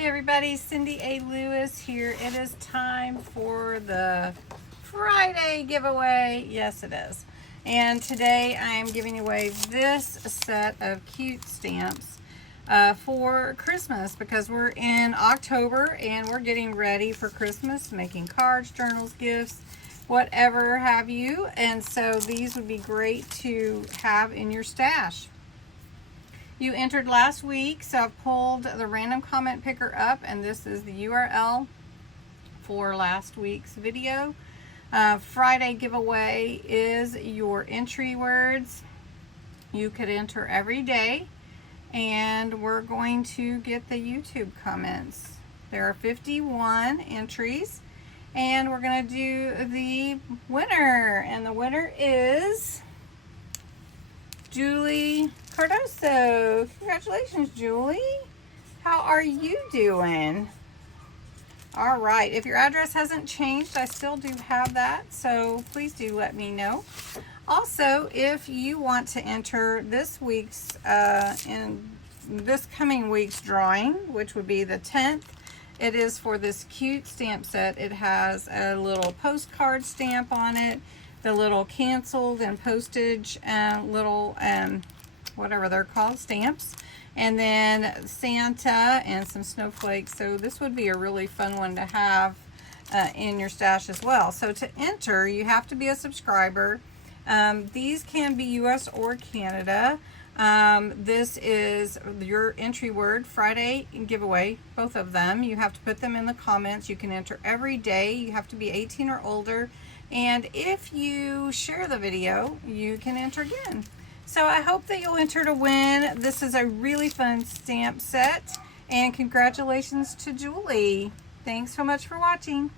Hey everybody, CindyALewis here. It is time for the Friday giveaway. Yes, it is. And today I am giving away this set of cute stamps for Christmas because we're in October and we're getting ready for Christmas, making cards, journals, gifts, whatever have you. And so these would be great to have in your stash. You entered last week, so I've pulled the random comment picker up, and this is the URL for last week's video. Friday giveaway is your entry words. You could enter every day, and we're going to get the YouTube comments. There are 51 entries, and we're going to do the winner, and the winner is Julie Cardoso. Congratulations, Julie. How are you doing? All right. If your address hasn't changed, I still do have that, so please do let me know. Also, if you want to enter this week's in this coming week's drawing, which would be the 10th, it is for this cute stamp set. It has a little postcard stamp on it, the little canceled and postage little whatever they're called, stamps, and then Santa and some snowflakes. So this would be a really fun one to have in your stash as well. So to enter, you have to be a subscriber. These can be US or Canada. This is your entry word Friday giveaway, both of them. You have to put them in the comments. You can enter every day. You have to be 18 or older. And if you share the video, you can enter again. So I hope that you'll enter to win. This is a really fun stamp set. And congratulations to Julie. Thanks so much for watching.